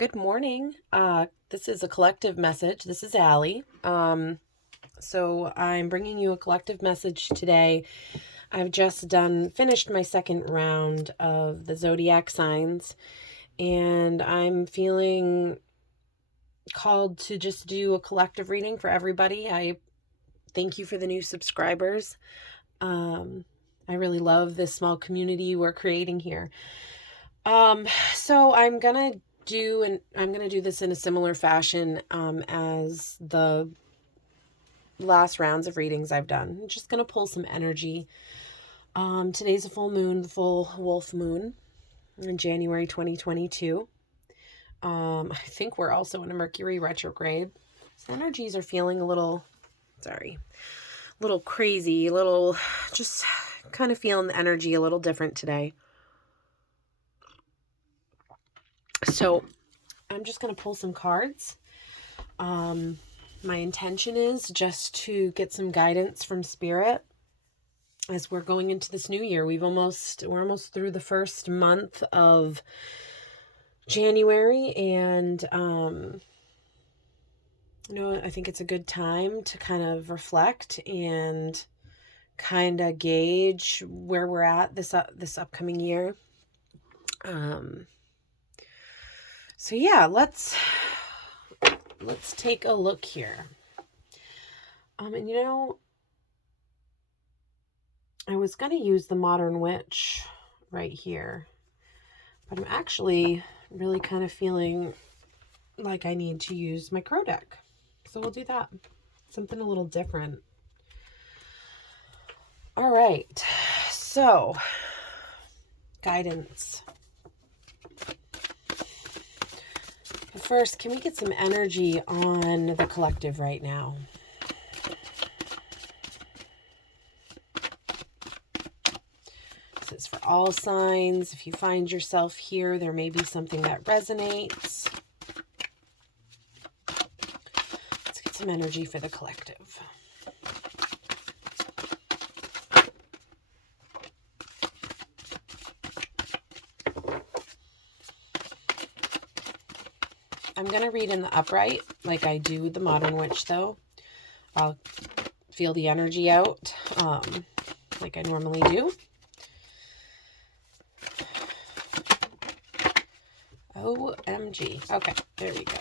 Good morning. This is a collective message. This is Allie. So I'm bringing you a collective message today. I've just finished my second round of the zodiac signs, and I'm feeling called to just do a collective reading for everybody. I thank you for the new subscribers. I really love this small community we're creating here. So I'm gonna do this in a similar fashion as the last rounds of readings I've done. I'm just gonna pull some energy. Today's a full moon, the full wolf moon in January 2022. I think we're also in a Mercury retrograde. So energies are feeling a little crazy, just kind of feeling the energy a little different today. So I'm just going to pull some cards. My intention is just to get some guidance from Spirit as we're going into this new year. We're almost through the first month of January, and I think it's a good time to kind of reflect and kind of gauge where we're at this upcoming year. So yeah, let's take a look here. I was going to use the Modern Witch right here, but I'm actually really kind of feeling like I need to use my Crow deck. So we'll do that. Something a little different. All right. So, guidance. But first, can we get some energy on the collective right now? This is for all signs. If you find yourself here, there may be something that resonates. Let's get some energy for the collective. I'm going to read in the upright like I do with the Modern Witch, though. I'll feel the energy out like I normally do. OMG. Okay, there we go.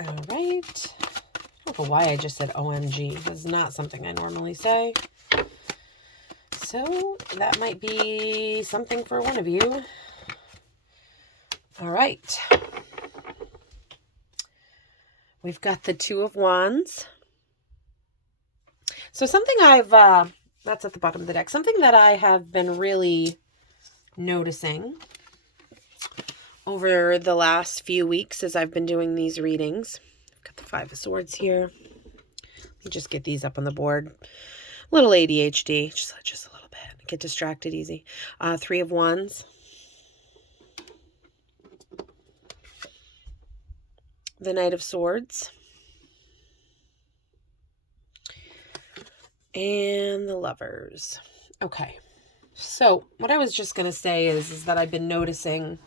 All right. I don't know why I just said OMG. That's not something I normally say. So that might be something for one of you. All right. We've got the Two of Wands. So something that's at the bottom of the deck, something that I have been really noticing over the last few weeks as I've been doing these readings. I've got the Five of Swords here. Let me just get these up on the board. A little ADHD, just a little bit. I get distracted easy. Three of Wands. The Knight of Swords. And the Lovers. Okay. So what I was just going to say is that I've been noticing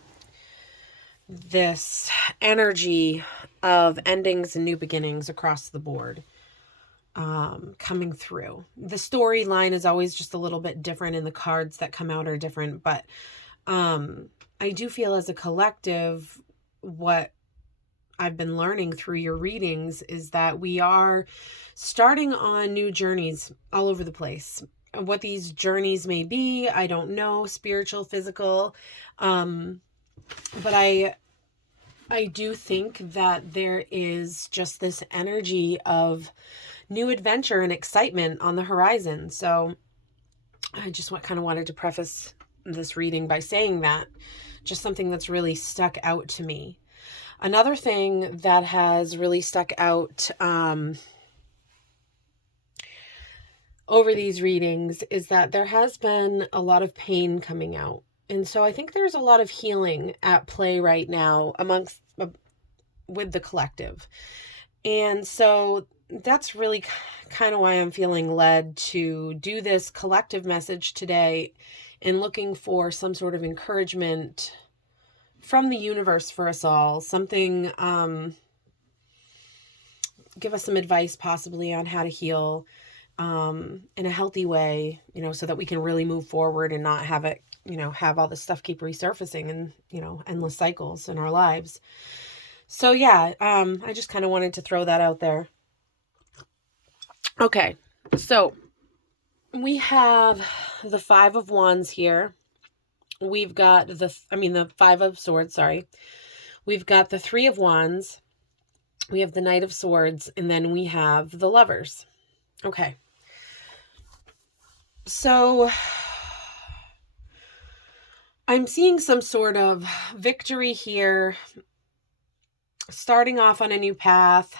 this energy of endings and new beginnings across the board coming through. The storyline is always just a little bit different, and the cards that come out are different, but I do feel as a collective, what I've been learning through your readings is that we are starting on new journeys all over the place. What these journeys may be, I don't know, spiritual, physical, but I do think that there is just this energy of new adventure and excitement on the horizon. So I just kind of wanted to preface this reading by saying that, just something that's really stuck out to me. Another thing that has really stuck out over these readings is that there has been a lot of pain coming out. And so I think there's a lot of healing at play right now with the collective. And so that's really kind of why I'm feeling led to do this collective message today and looking for some sort of encouragement from the universe for us all. Something, give us some advice possibly on how to heal in a healthy way, so that we can really move forward and not have it, have all this stuff keep resurfacing and, endless cycles in our lives. So yeah, I just kind of wanted to throw that out there. Okay, so we have the Five of Wands here. We've got the Five of Swords, sorry. We've got the Three of Wands. We have the Knight of Swords, and then we have the Lovers. Okay. So I'm seeing some sort of victory here, starting off on a new path,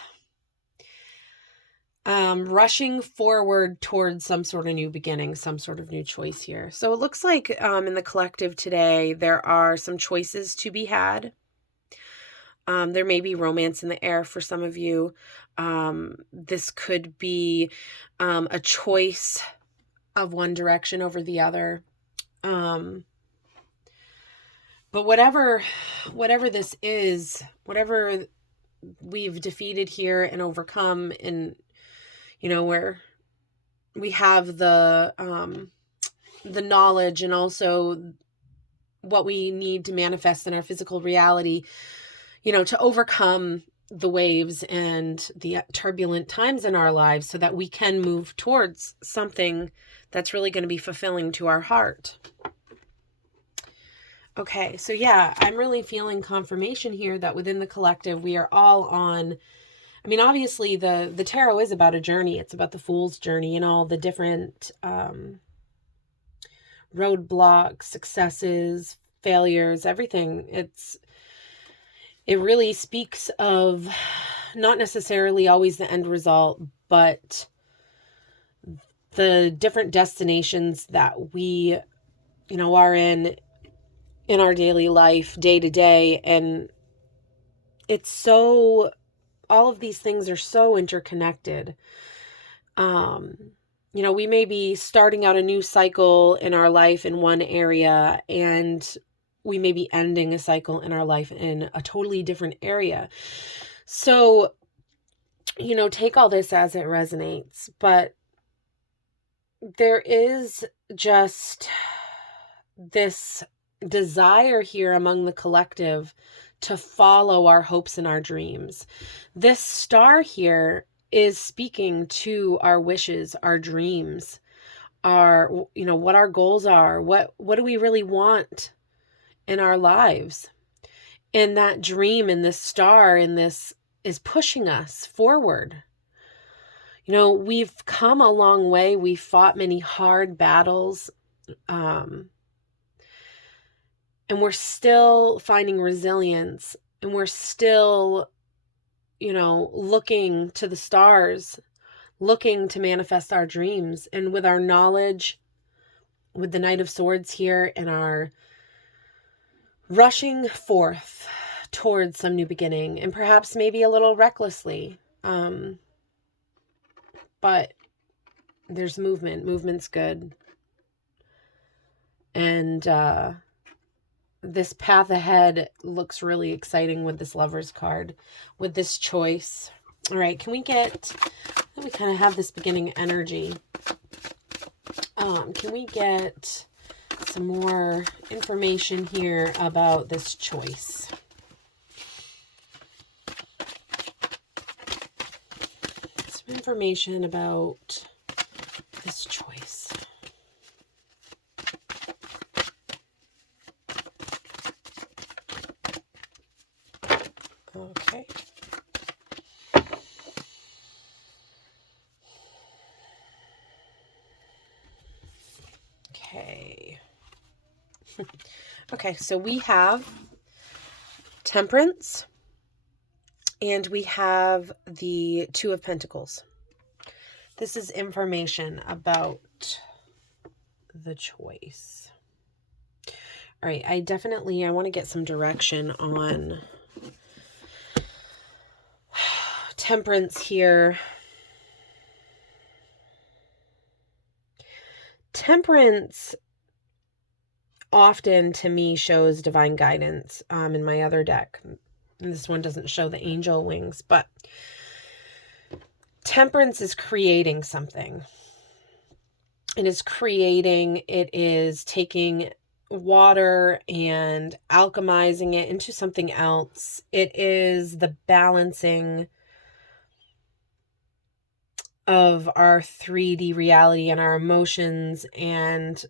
rushing forward towards some sort of new beginning, some sort of new choice here. So it looks like in the collective today, there are some choices to be had. There may be romance in the air for some of you. This could be a choice of one direction over the other. But whatever this is, whatever we've defeated here and overcome, and where we have the knowledge and also what we need to manifest in our physical reality, to overcome the waves and the turbulent times in our lives so that we can move towards something that's really going to be fulfilling to our heart. Okay, so yeah, I'm really feeling confirmation here that within the collective, we are all on, obviously the tarot is about a journey. It's about the Fool's journey and all the different roadblocks, successes, failures, everything. It really speaks of not necessarily always the end result, but the different destinations that we, are in our daily life, day to day. And it's so, all of these things are so interconnected. We may be starting out a new cycle in our life in one area, and we may be ending a cycle in our life in a totally different area. So, take all this as it resonates, but there is just this desire here among the collective to follow our hopes and our dreams. This star here is speaking to our wishes, our dreams, our, what our goals are, what do we really want in our lives. And that dream and this star and this is pushing us forward. We've come a long way. We've fought many hard battles. And we're still finding resilience, and we're still, looking to the stars, looking to manifest our dreams. And with our knowledge, with the Knight of Swords here, and our rushing forth towards some new beginning, and perhaps maybe a little recklessly. But there's movement. Movement's good. And this path ahead looks really exciting with this Lover's card, with this choice. All right, we kind of have this beginning energy. Can we get some more information here about this choice? Some information about this choice. Okay. Okay. Okay, so we have Temperance, and we have the Two of Pentacles. This is information about the choice. All right, I want to get some direction on Temperance here. Temperance, often to me shows divine guidance in my other deck. And this one doesn't show the angel wings, but Temperance is creating something. It is taking water and alchemizing it into something else. It is the balancing of our 3D reality and our emotions, and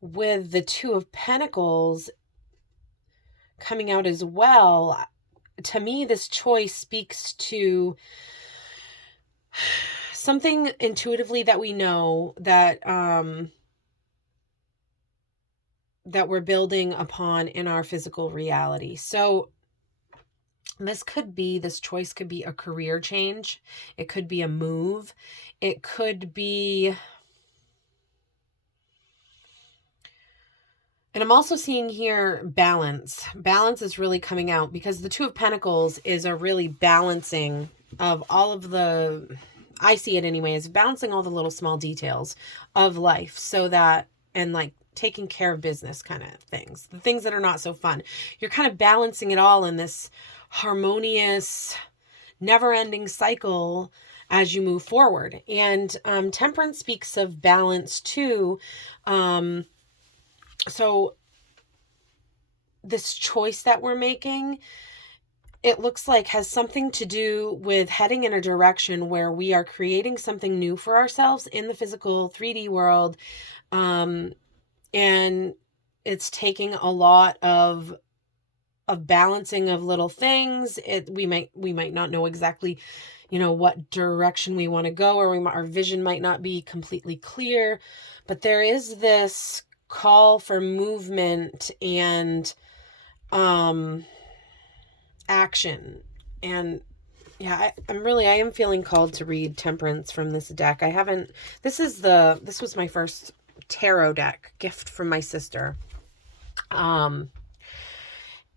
with the Two of Pentacles coming out as well, to me this choice speaks to something intuitively that we know, that that we're building upon in our physical reality. So this choice could be a career change. It could be a move. It could be, and I'm also seeing here balance. Balance is really coming out, because the Two of Pentacles is a really balancing of all of the, I see it anyway, as balancing all the little small details of life, so that, and like taking care of business kind of things, the things that are not so fun. You're kind of balancing it all in this harmonious, never-ending cycle as you move forward. And Temperance speaks of balance too. So this choice that we're making, it looks like has something to do with heading in a direction where we are creating something new for ourselves in the physical 3D world. And it's taking a lot of balancing of little things. We might not know exactly, what direction we want to go, or our vision might not be completely clear, but there is this call for movement and action. And yeah, I am feeling called to read Temperance from this deck. This was my first tarot deck, gift from my sister.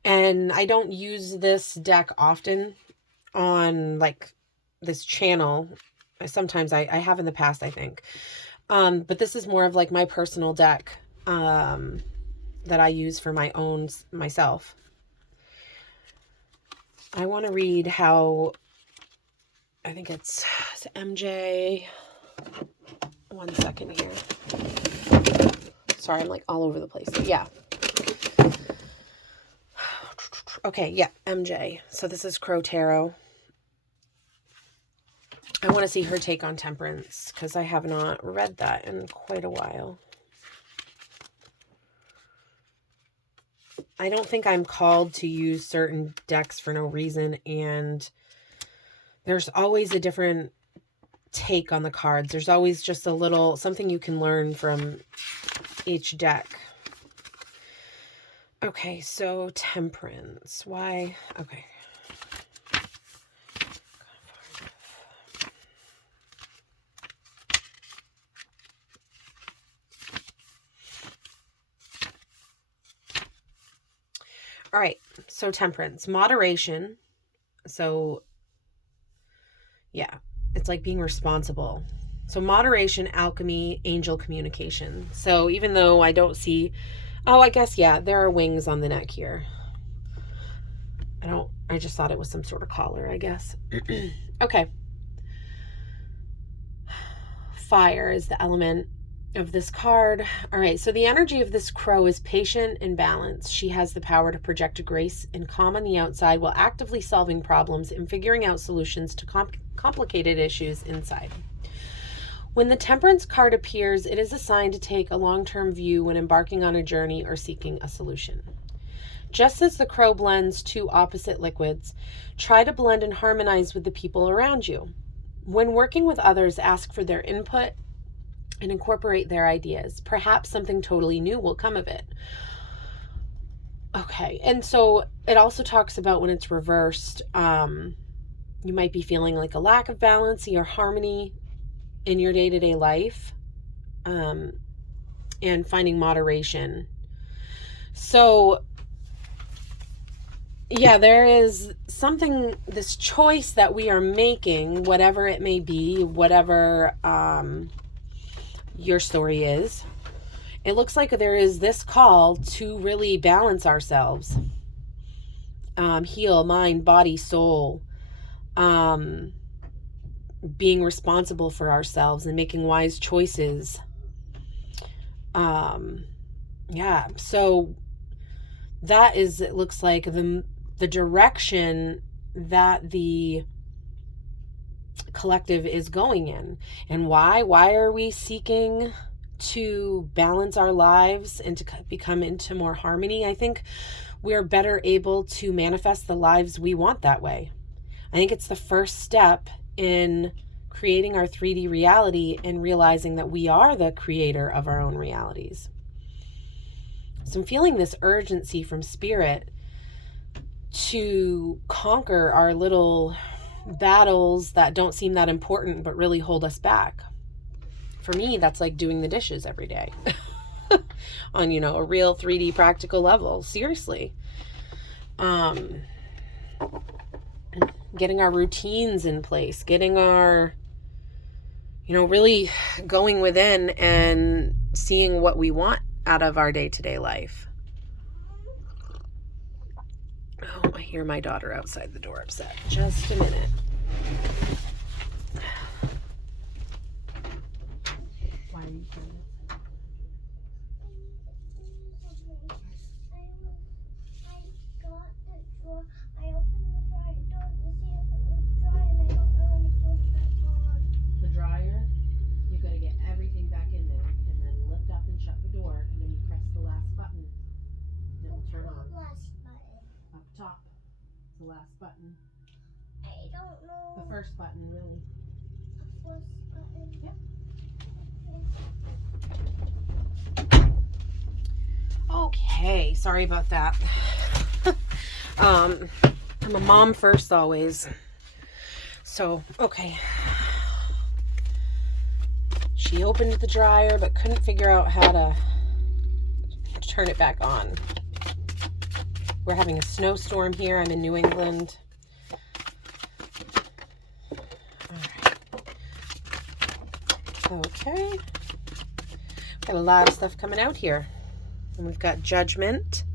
And I don't use this deck often on like this channel. Sometimes I have in the past, I think. But this is more of like my personal deck that I use for myself. I want to read how, I think it's MJ. One second here. Sorry, I'm like all over the place. Yeah. Okay, yeah, MJ. So this is Crow Tarot. I want to see her take on Temperance, because I have not read that in quite a while. I don't think I'm called to use certain decks for no reason, and there's always a different take on the cards. There's always just a little something you can learn from each deck. Okay, so Temperance. Why? Okay. All right, so Temperance. Moderation. So, yeah, it's like being responsible. So moderation, alchemy, angel communication. So even though I don't see... Oh, I guess, yeah, there are wings on the neck here. I just thought it was some sort of collar, I guess. Okay. Fire is the element of this card. All right, so the energy of this crow is patient and balanced. She has the power to project a grace and calm on the outside while actively solving problems and figuring out solutions to complicated issues inside. When the Temperance card appears, it is a sign to take a long-term view when embarking on a journey or seeking a solution. Just as the crow blends two opposite liquids, try to blend and harmonize with the people around you. When working with others, ask for their input and incorporate their ideas. Perhaps something totally new will come of it. Okay, and so it also talks about when it's reversed, you might be feeling like a lack of balance or harmony in your day-to-day life, and finding moderation. So yeah, there is something, this choice that we are making, whatever it may be, whatever your story is, it looks like there is this call to really balance ourselves. Heal mind, body, soul. Being responsible for ourselves and making wise choices. Yeah, so that is, it looks like the direction that the collective is going in. And why are we seeking to balance our lives and to become into more harmony? I think we're better able to manifest the lives we want that way. I think it's the first step in creating our 3D reality and realizing that we are the creator of our own realities. So I'm feeling this urgency from Spirit to conquer our little battles that don't seem that important but really hold us back. For me, that's like doing the dishes every day on, a real 3D practical level. Seriously. Getting our routines in place, getting our, really going within and seeing what we want out of our day-to-day life. Oh, I hear my daughter outside the door upset. Just a minute. Why are you doing this? I opened the dryer door to see if it was dry, and I don't know when it's going back on. The dryer, you got to get everything back in there and then lift up and shut the door, and then you press the last button. Then it'll turn on. Last button. Up top. The last button. I don't know. The first button, really. The first button. Yep. Okay, sorry about that. I'm a mom first always. So, okay. She opened the dryer but couldn't figure out how to turn it back on. We're having a snowstorm here. I'm in New England. All right. Okay. Got a lot of stuff coming out here. And we've got Judgment.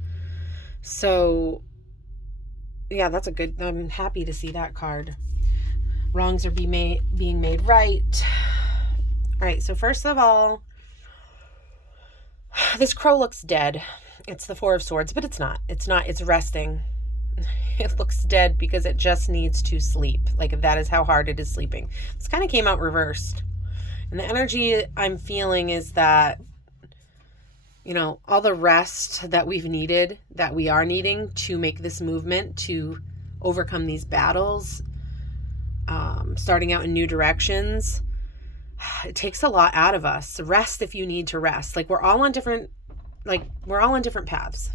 So, yeah, that's a good, I'm happy to see that card. Wrongs are being made right. All right, so first of all, this crow looks dead. It's the Four of Swords, but it's not. It's resting. It looks dead because it just needs to sleep. Like, that is how hard it is sleeping. This kind of came out reversed. And the energy I'm feeling is that, all the rest that we've needed, that we are needing to make this movement, to overcome these battles, starting out in new directions, it takes a lot out of us. Rest if you need to rest. Like, we're all on different paths.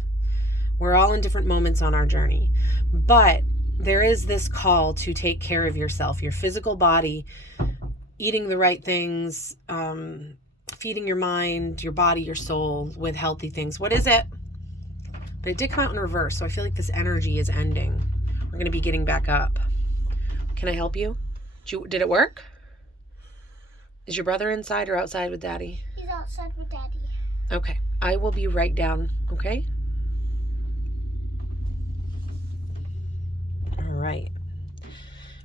We're all in different moments on our journey. But there is this call to take care of yourself, your physical body, eating the right things, feeding your mind, your body, your soul with healthy things. What is it? But it did come out in reverse, so I feel like this energy is ending. We're going to be getting back up. Can I help you? Did it work? Is your brother inside or outside with Daddy? He's outside with Daddy. Okay. I will be right down, okay? All right.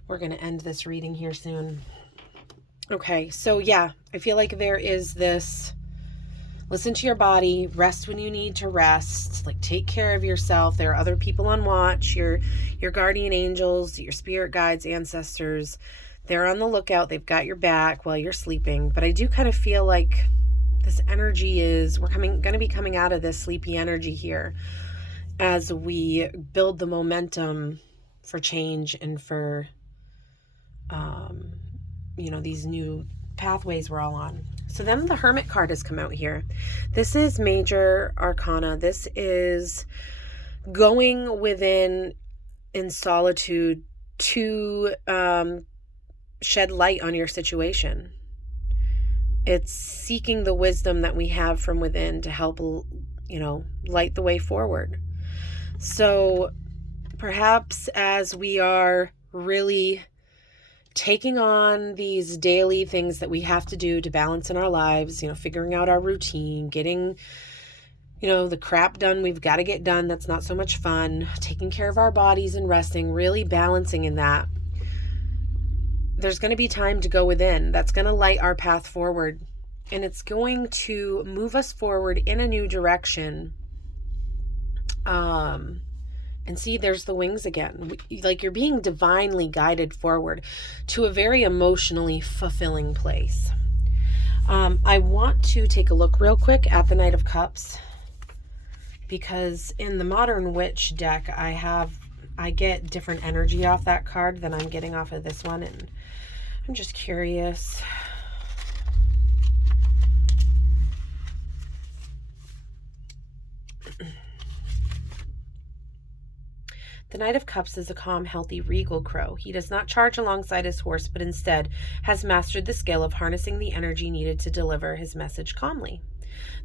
We're going to end this reading here soon. Okay, so yeah, I feel like there is this, listen to your body, rest when you need to rest, like, take care of yourself. There are other people on watch, your guardian angels, your spirit guides, ancestors. They're on the lookout. They've got your back while you're sleeping. But I do kind of feel like this energy is, we're going to be coming out of this sleepy energy here as we build the momentum for change and for, these new pathways we're all on. So then the Hermit card has come out here. This is major arcana. This is going within in solitude to shed light on your situation. It's seeking the wisdom that we have from within to help, light the way forward. So perhaps as we are really taking on these daily things that we have to do to balance in our lives, figuring out our routine, getting, the crap done we've got to get done that's not so much fun, taking care of our bodies and resting, really balancing in that. There's going to be time to go within. That's going to light our path forward. And it's going to move us forward in a new direction. And see, there's the wings again. Like you're being divinely guided forward to a very emotionally fulfilling place. I want to take a look real quick at the Knight of Cups, because in the Modern Witch deck, I get different energy off that card than I'm getting off of this one, and I'm just curious. The Knight of Cups is a calm, healthy, regal crow. He does not charge alongside his horse, but instead has mastered the skill of harnessing the energy needed to deliver his message calmly.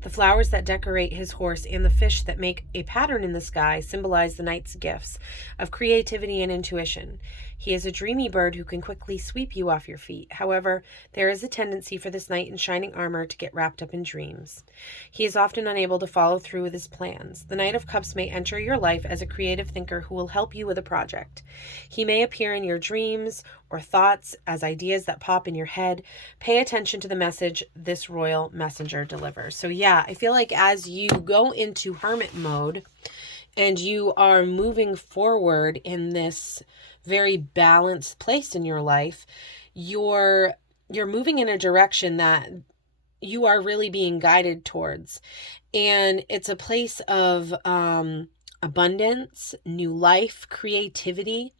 The flowers that decorate his horse and the fish that make a pattern in the sky symbolize the knight's gifts of creativity and intuition. He is a dreamy bird who can quickly sweep you off your feet. However, there is a tendency for this knight in shining armor to get wrapped up in dreams. He is often unable to follow through with his plans. The Knight of Cups may enter your life as a creative thinker who will help you with a project. He may appear in your dreams or thoughts as ideas that pop in your head. Pay attention to the message this royal messenger delivers. So yeah, I feel like as you go into hermit mode and you are moving forward in this very balanced place in your life, you're moving in a direction that you are really being guided towards. And it's a place of abundance, new life, creativity.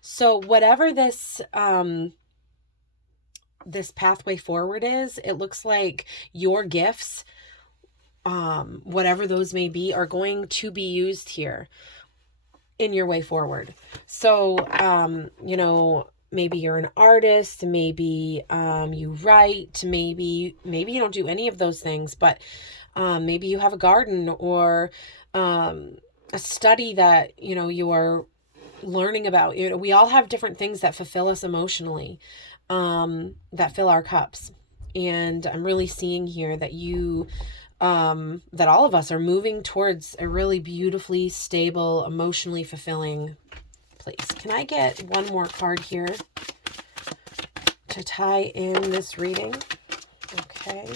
So whatever this pathway forward is, it looks like your gifts, whatever those may be, are going to be used here in your way forward. So, maybe you're an artist, maybe you write, maybe you don't do any of those things, but maybe you have a garden or a study that, you are learning about. We all have different things that fulfill us emotionally, that fill our cups. And I'm really seeing here that that all of us are moving towards a really beautifully stable, emotionally fulfilling place. Can I get one more card here to tie in this reading? Okay.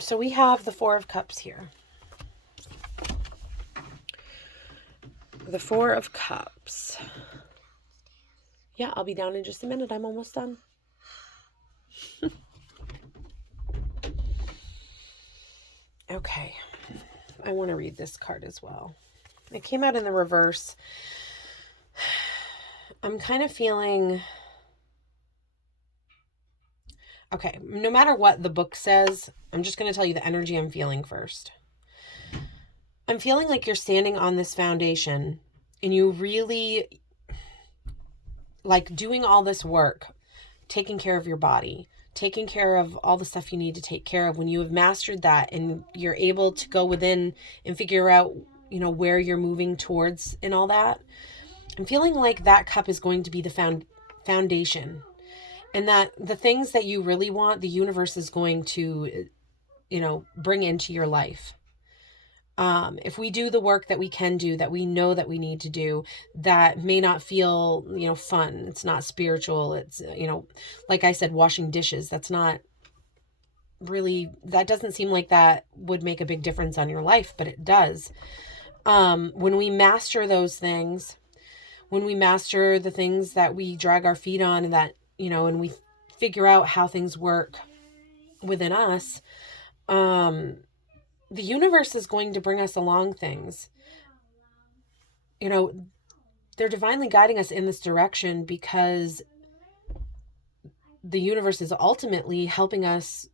So we have the Four of Cups here. The Four of Cups. Yeah, I'll be down in just a minute. I'm almost done. Okay. I want to read this card as well. It came out in the reverse. I'm kind of feeling... Okay, no matter what the book says, I'm just going to tell you the energy I'm feeling first. I'm feeling like you're standing on this foundation and you really like doing all this work, taking care of your body, taking care of all the stuff you need to take care of. When you have mastered that and you're able to go within and figure out, where you're moving towards and all that, I'm feeling like that cup is going to be the foundation, and that the things that you really want, the universe is going to, bring into your life. If we do the work that we can do, that we know that we need to do, that may not feel, fun. It's not spiritual. It's, like I said, washing dishes. That's not really, that doesn't seem like that would make a big difference on your life, but it does. When we master those things, when we master the things that we drag our feet on, and that, and we figure out how things work within us, the universe is going to bring us along things. They're divinely guiding us in this direction because the universe is ultimately helping us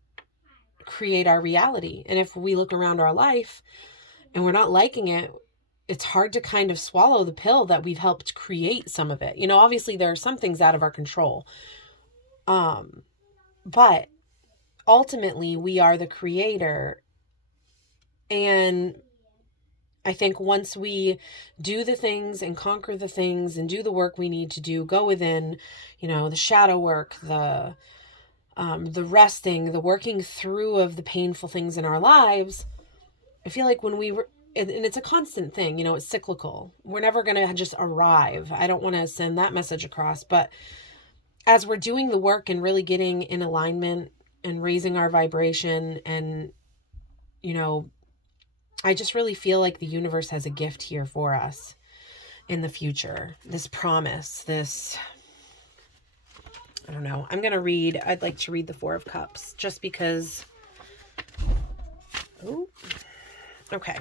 create our reality. And if we look around our life and we're not liking it, it's hard to kind of swallow the pill that we've helped create some of it. Obviously there are some things out of our control. But ultimately we are the creator. And I think once we do the things and conquer the things and do the work we need to do, go within, the shadow work, the resting, the working through of the painful things in our lives. I feel like when we were, and it's a constant thing, it's cyclical. We're never going to just arrive. I don't want to send that message across, but as we're doing the work and really getting in alignment and raising our vibration, and, I just really feel like the universe has a gift here for us in the future. This promise, I don't know. I'd like to read the Four of Cups just because. Oh, okay.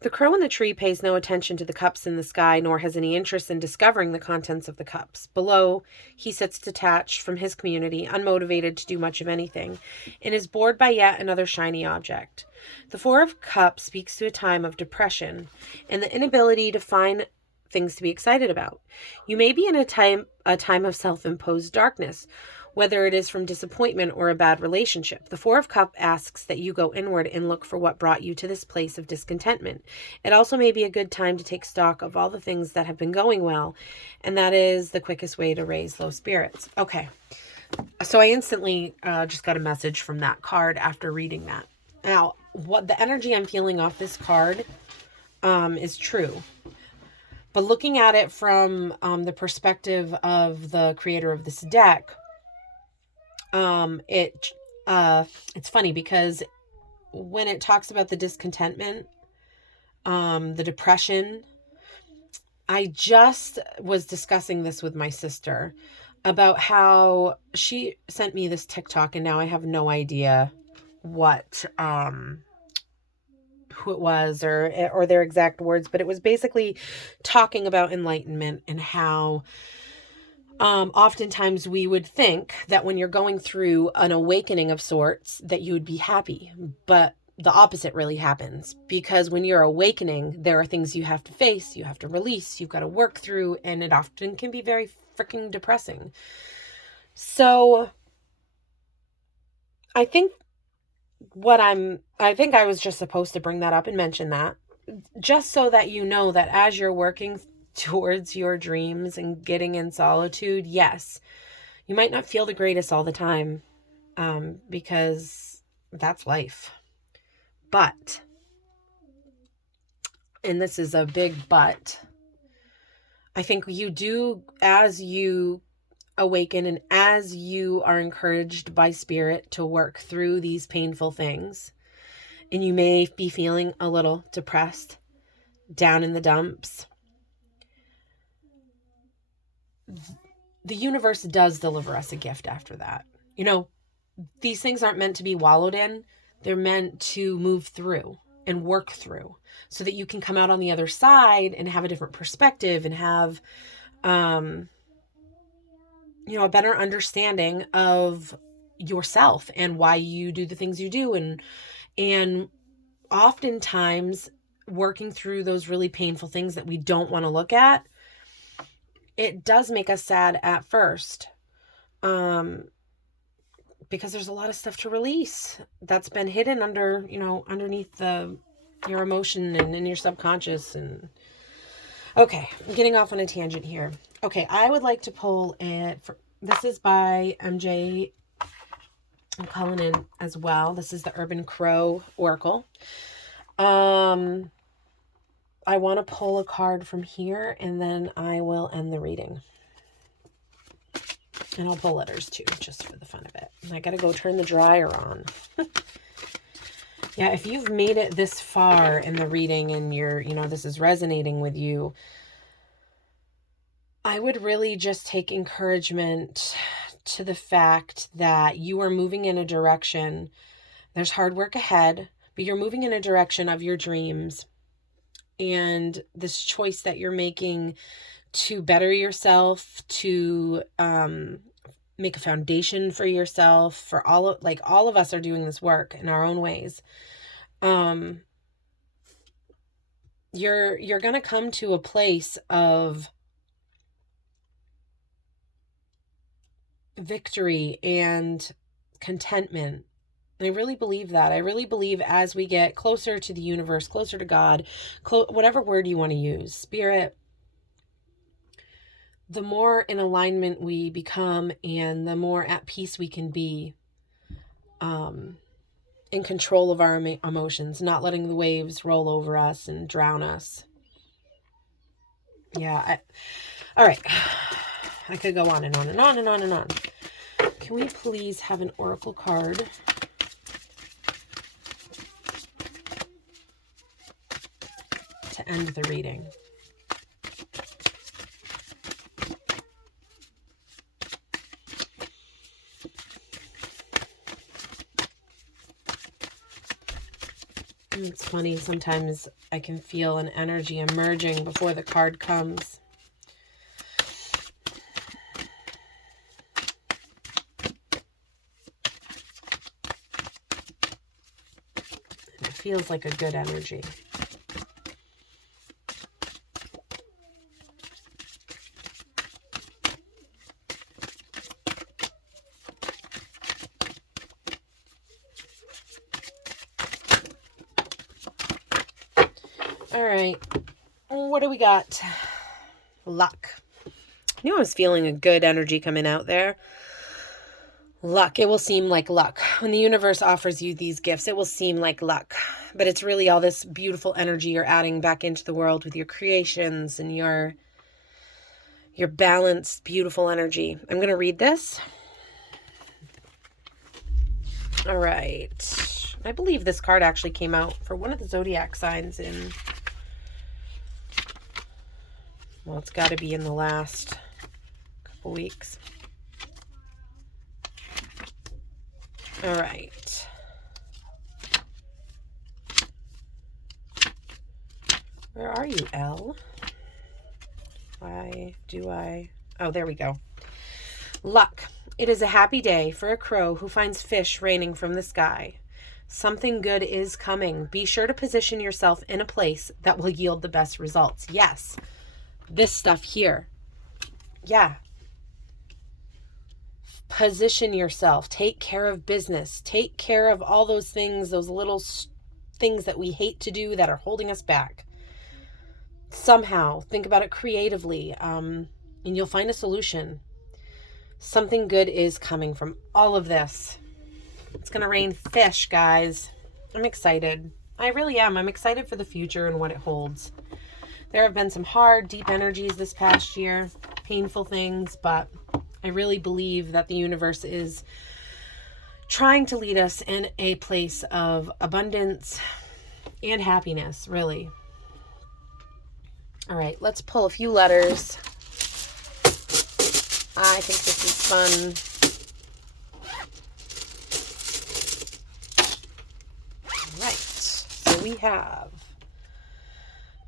The crow in the tree pays no attention to the cups in the sky, nor has any interest in discovering the contents of the cups. Below, he sits detached from his community, unmotivated to do much of anything, and is bored by yet another shiny object. The Four of Cups speaks to a time of depression and the inability to find things to be excited about. You may be in a time of self-imposed darkness, whether it is from disappointment or a bad relationship. The Four of Cups asks that you go inward and look for what brought you to this place of discontentment. It also may be a good time to take stock of all the things that have been going well, and that is the quickest way to raise low spirits. Okay, so I instantly just got a message from that card after reading that. Now, what the energy I'm feeling off this card is true. But looking at it from the perspective of the creator of this deck, it's funny because when it talks about the discontentment, the depression, I just was discussing this with my sister about how she sent me this TikTok, and now I have no idea what who it was or their exact words, but it was basically talking about enlightenment and how oftentimes we would think that when you're going through an awakening of sorts that you would be happy, but the opposite really happens, because when you're awakening, there are things you have to face, you have to release, you've got to work through, and it often can be very freaking depressing. So I think I was just supposed to bring that up and mention that, just so that you know that as you're working towards your dreams and getting in solitude, yes, you might not feel the greatest all the time, because that's life. But, and this is a big but, I think you do, as you awaken and as you are encouraged by spirit to work through these painful things, and you may be feeling a little depressed, down in the dumps, the universe does deliver us a gift after that. These things aren't meant to be wallowed in. They're meant to move through and work through so that you can come out on the other side and have a different perspective and have, a better understanding of yourself and why you do the things you do. And oftentimes working through those really painful things that we don't want to look at, it does make us sad at first. Because there's a lot of stuff to release that's been hidden underneath your emotion and in your subconscious. And okay, I'm getting off on a tangent here. Okay, I would like to pull it. This is by MJ Cullinan as well. This is the Urban Crow Oracle. I want to pull a card from here, and then I will end the reading. And I'll pull letters too, just for the fun of it. I gotta go turn the dryer on. Yeah, if you've made it this far in the reading and this is resonating with you, I would really just take encouragement to the fact that you are moving in a direction. There's hard work ahead, but you're moving in a direction of your dreams. And this choice that you're making to better yourself, to make a foundation for yourself, for all of us are doing this work in our own ways. You're going to come to a place of victory and contentment I really believe that. I really believe as we get closer to the universe, closer to God, whatever word you want to use, spirit, the more in alignment we become and the more at peace we can be, in control of our emotions, not letting the waves roll over us and drown us. Yeah. All right. I could go on and on and on and on and on. Can we please have an oracle card? To end the reading. It's funny, sometimes I can feel an energy emerging before the card comes. It feels like a good energy. All right, what do we got? Luck. I knew I was feeling a good energy coming out there. Luck. It will seem like luck. When the universe offers you these gifts, it will seem like luck. But it's really all this beautiful energy you're adding back into the world with your creations and your balanced, beautiful energy. I'm going to read this. All right. I believe this card actually came out for one of the zodiac signs in... Well, it's got to be in the last couple weeks. All right. Where are you, Elle? Why do I... Oh, there we go. Luck. It is a happy day for a crow who finds fish raining from the sky. Something good is coming. Be sure to position yourself in a place that will yield the best results. Yes. This stuff here. Yeah. Position yourself. Take care of business. Take care of all those things, those little things that we hate to do that are holding us back. Somehow, think about it creatively, and you'll find a solution. Something good is coming from all of this. It's going to rain fish, guys. I'm excited. I really am. I'm excited for the future and what it holds. There have been some hard, deep energies this past year, painful things, but I really believe that the universe is trying to lead us in a place of abundance and happiness, really. All right, let's pull a few letters. I think this is fun. All right, so we have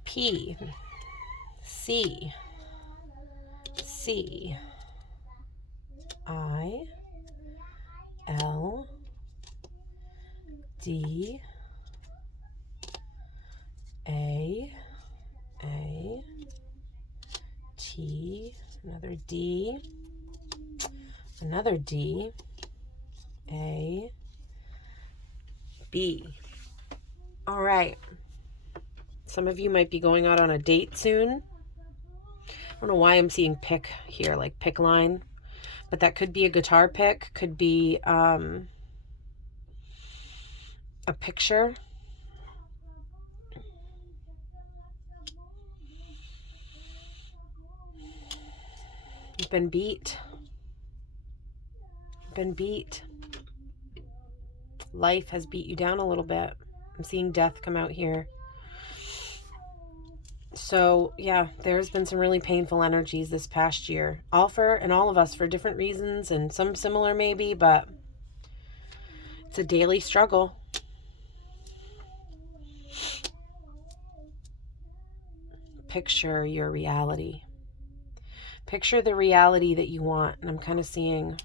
P, C, C, I, L, D, A, T, another D, A, B. All right. Some of you might be going out on a date soon. I don't know why I'm seeing pick here, like pick line, but that could be a guitar pick, could be a picture. You've been beat. Life has beat you down a little bit. I'm seeing death come out here. So, yeah, there's been some really painful energies this past year. All of us for different reasons and some similar maybe, but it's a daily struggle. Picture your reality. Picture the reality that you want. And I'm kind of seeing,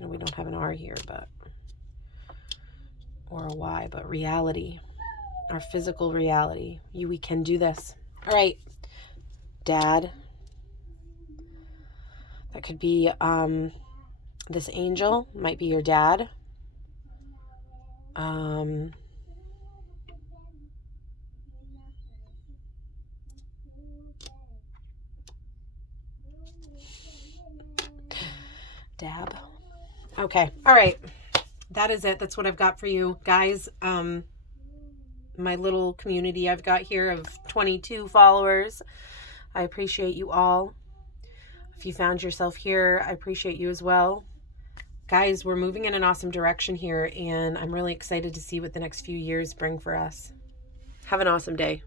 we don't have an R here, or a Y, but reality. Our physical reality. We can do this. All right, Dad. That could be this angel, might be your dad. Um, dab. Okay. All right. That is it. That's what I've got for you guys. My little community I've got here of 22 followers. I appreciate you all. If you found yourself here, I appreciate you as well. Guys, we're moving in an awesome direction here, and I'm really excited to see what the next few years bring for us. Have an awesome day.